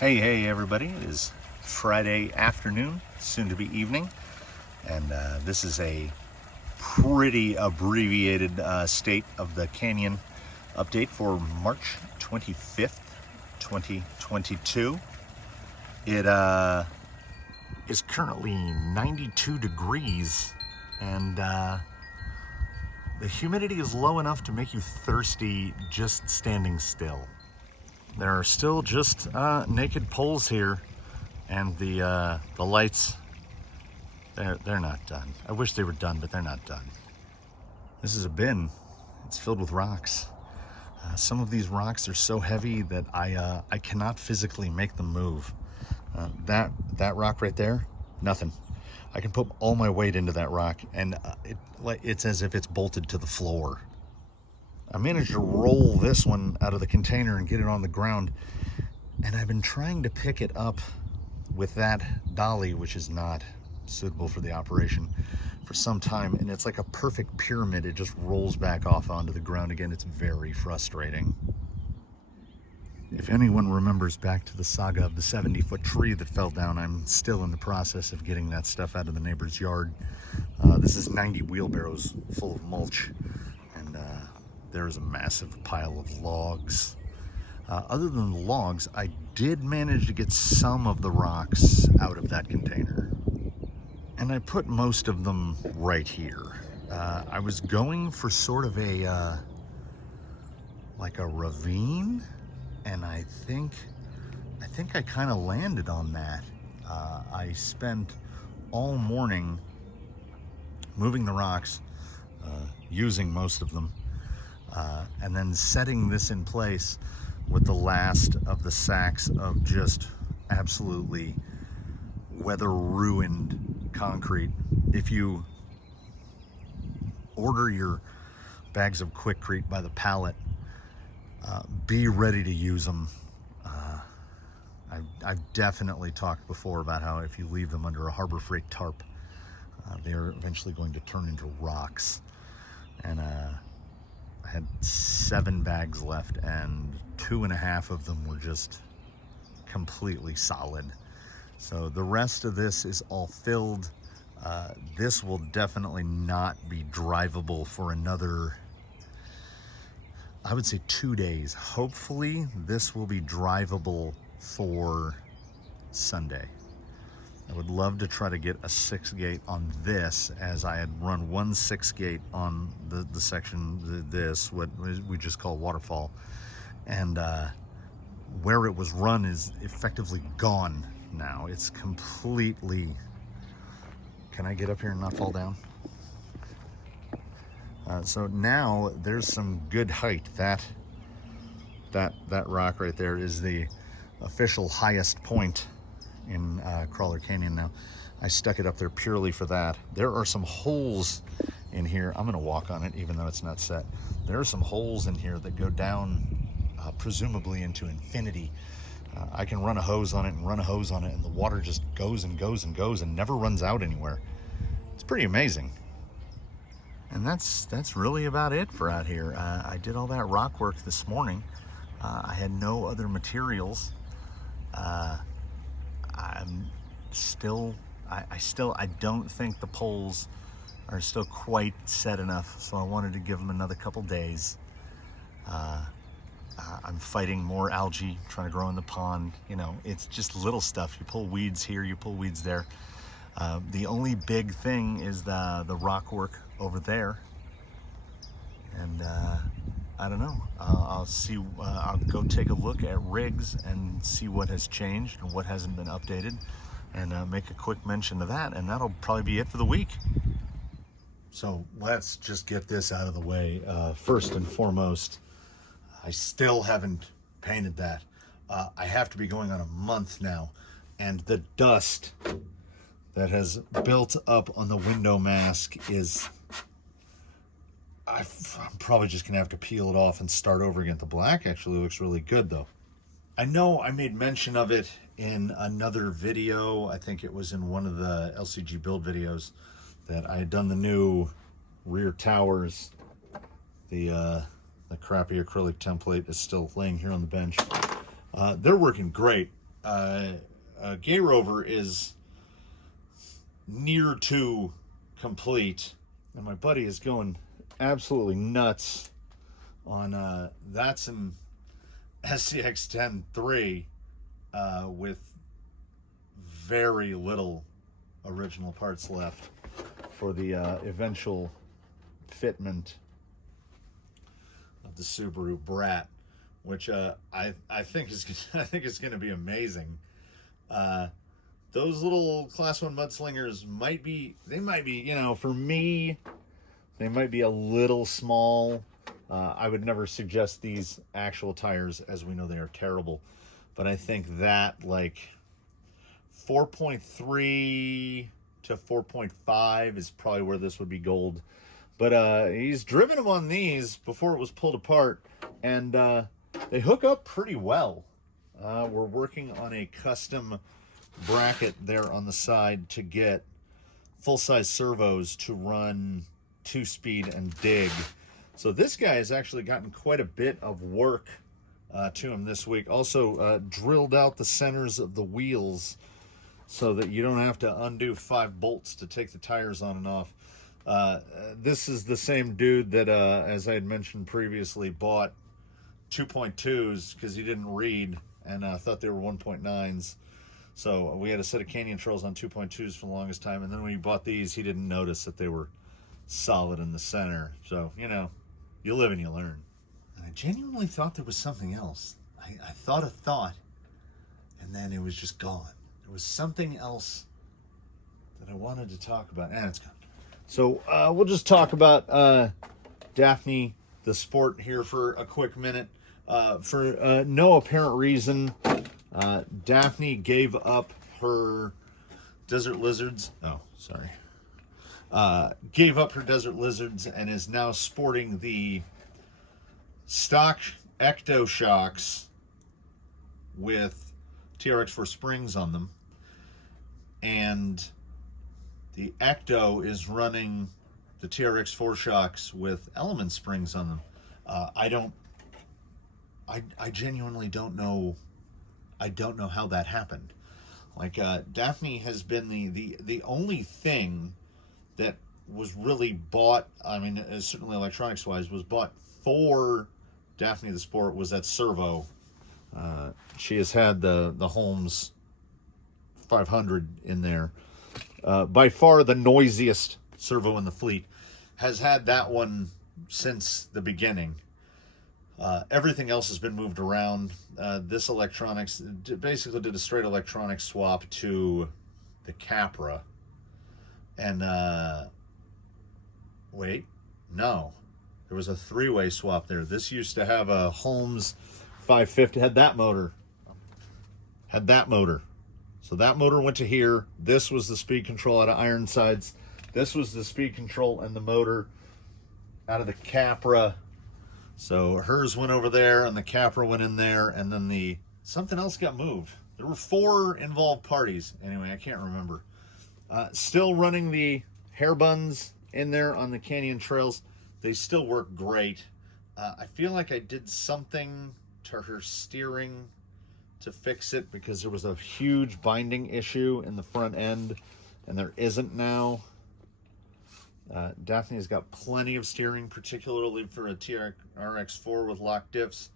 Hey everybody, it is Friday afternoon, soon to be evening, and this is a pretty abbreviated state of the canyon update for March 25th, 2022. It is currently 92 degrees, and the humidity is low enough to make you thirsty just standing still. There are still just naked poles here, and the lights, they're not done. I wish they were done, but they're not done. This is a bin. It's filled with rocks. Some of these rocks are so heavy that I cannot physically make them move. That rock right there, nothing. I can put all my weight into that rock, and it's as if it's bolted to the floor. I managed to roll this one out of the container and get it on the ground, and I've been trying to pick it up with that dolly, which is not suitable for the operation, for some time, and it's like a perfect pyramid. It just rolls back off onto the ground again. It's very frustrating. If anyone remembers back to the saga of the 70-foot tree that fell down, I'm still in the process of getting that stuff out of the neighbor's yard. This is 90 wheelbarrows full of mulch, and there is a massive pile of logs. Other than the logs, I did manage to get some of the rocks out of that container. And I put most of them right here. I was going for sort of a, like a ravine, and I think I kind of landed on that. I spent all morning moving the rocks, using most of them, and then setting this in place with the last of the sacks of just absolutely weather-ruined concrete. If you order your bags of Quikrete by the pallet, be ready to use them. I've definitely talked before about how if you leave them under a Harbor Freight tarp, they're eventually going to turn into rocks. And I had 7 bags left, and 2.5 of them were just completely solid. So the rest of this is all filled. This will definitely not be drivable for another, I would say, 2 days. Hopefully this will be drivable for Sunday. I would love to try to get a 6-gate on this, as I had run one 6-gate on the section, this, what we just call waterfall. And where it was run is effectively gone now. It's completely, can I get up here and not fall down? So now there's some good height. That rock right there is the official highest point in Crawler Canyon now. I stuck it up there purely for that. There are some holes in here. I'm gonna walk on it even though it's not set. There are some holes in here that go down presumably into infinity. I can run a hose on it and run a hose on it, and the water just goes and goes and goes and never runs out anywhere. It's pretty amazing. And that's really about it for out here. I did all that rock work this morning. I had no other materials. I don't think the poles are still quite set enough, so I wanted to give them another couple days. I'm fighting more algae trying to grow in the pond. You know, it's just little stuff. You pull weeds here, you pull weeds there. The only big thing is the rock work over there. And I don't know. I'll see. I'll go take a look at rigs and see what has changed and what hasn't been updated, and make a quick mention of that. And that'll probably be it for the week. So let's just get this out of the way. First and foremost, I still haven't painted that. I have to be going on a month now, and the dust that has built up on the window mask is, I'm probably just gonna have to peel it off and start over again. The black actually looks really good though. I know I made mention of it in another video. I think it was in one of the LCG build videos, that I had done the new rear towers. The crappy acrylic template is still laying here on the bench. They're working great. Gay Rover is near to complete, and my buddy is going absolutely nuts on that's an SCX-10-3 with very little original parts left for the eventual fitment of the Subaru Brat, which I think is is going to be amazing. Those little Class 1 mudslingers might be, you know, for me, they might be a little small. I would never suggest these actual tires, as we know they are terrible. But I think that, like, 4.3 to 4.5 is probably where this would be gold. But he's driven them on these before it was pulled apart, and they hook up pretty well. We're working on a custom bracket there on the side to get full-size servos to run 2-speed and dig. So this guy has actually gotten quite a bit of work to him this week. Also drilled out the centers of the wheels so that you don't have to undo 5 bolts to take the tires on and off. This is the same dude that, as I had mentioned previously, bought 2.2s because he didn't read and thought they were 1.9s. So we had a set of Canyon Trails on 2.2s for the longest time, and then when he bought these, he didn't notice that they were solid in the center. So, you know, you live and you learn. And I genuinely thought there was something else. I thought a thought, and then it was just gone. There was something else that I wanted to talk about, and it's gone. So we'll just talk about Daphne the Sport here for a quick minute. For no apparent reason, Daphne gave up her Desert Lizards. Oh, sorry. Gave up her Desert Lizards and is now sporting the stock Ecto shocks with TRX4 springs on them. And the Ecto is running the TRX4 shocks with Element springs on them. I genuinely don't know. I don't know how that happened. Like, Daphne has been the only thing that was really bought, I mean, certainly electronics wise, was bought for Daphne the Sport was that servo. She has had the Holmes 500 in there. By far the noisiest servo in the fleet. Has had that one since the beginning. Everything else has been moved around. This electronics basically did a straight electronics swap to the Capra. And, wait, no. There was a 3-way swap there. This used to have a Holmes 550, had that motor. So that motor went to here. This was the speed control out of Ironsides. This was the speed control and the motor out of the Capra. So hers went over there and the Capra went in there, and then something else got moved. There were 4 involved parties. Anyway, I can't remember. Still running the hair buns in there on the Canyon Trails. They still work great. I feel like I did something to her steering to fix it because there was a huge binding issue in the front end, and there isn't now. Daphne's got plenty of steering, particularly for a TRX4 with lock diffs.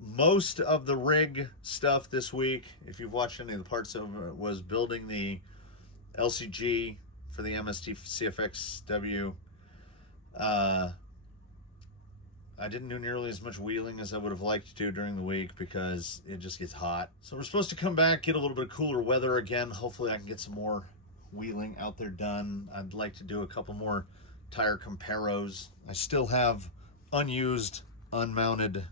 Most of the rig stuff this week, if you've watched any of the parts of it, was building the LCG for the MSTCFXW. I didn't do nearly as much wheeling as I would have liked to do during the week because it just gets hot. So we're supposed to come back, get a little bit of cooler weather again. Hopefully I can get some more wheeling out there done. I'd like to do a couple more tire comparos. I still have unused, unmounted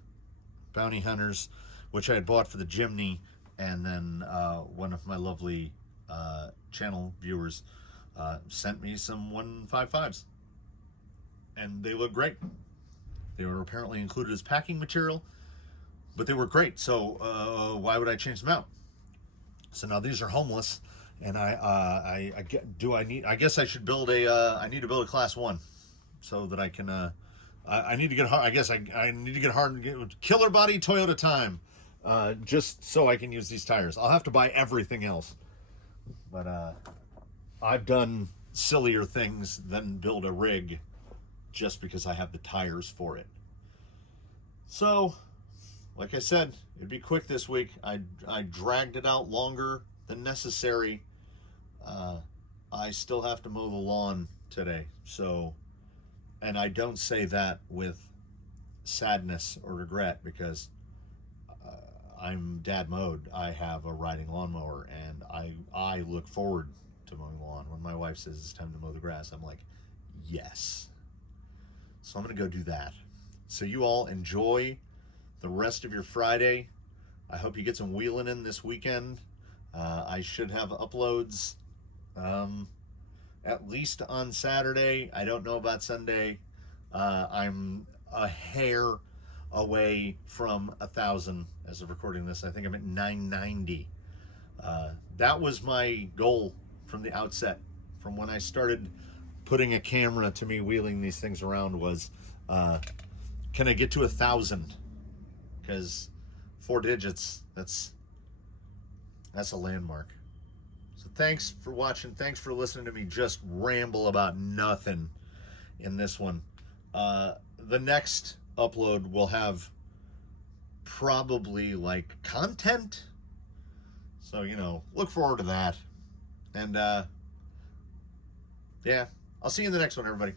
Bounty Hunters, which I had bought for the Jimny, and then one of my lovely channel viewers sent me some 155s, and they look great. They were apparently included as packing material, but they were great. So why would I change them out? So now these are homeless, and I guess I should build I need to build a Class 1 so that I can I need to get hard. I guess I need to get hard and get killer body Toyota time. just so I can use these tires. I'll have to buy everything else. But I've done sillier things than build a rig just because I have the tires for it. So, like I said, it'd be quick this week. I dragged it out longer than necessary. I still have to mow the lawn today. So, and I don't say that with sadness or regret, because I'm dad mode. I have a riding lawnmower, and I look forward to mowing the lawn. When my wife says it's time to mow the grass, I'm like, yes. So I'm going to go do that. So you all enjoy the rest of your Friday. I hope you get some wheeling in this weekend. I should have uploads at least on Saturday. I don't know about Sunday. I'm a hair away from 1,000 as of recording this. I think I'm at 990. That was my goal from the outset. From when I started putting a camera to me wheeling these things around was, can I get to 1,000? Because 4 digits, that's a landmark. So thanks for watching. Thanks for listening to me just ramble about nothing in this one. The next upload will have probably like content. So, look forward to that. And yeah, I'll see you in the next one, everybody.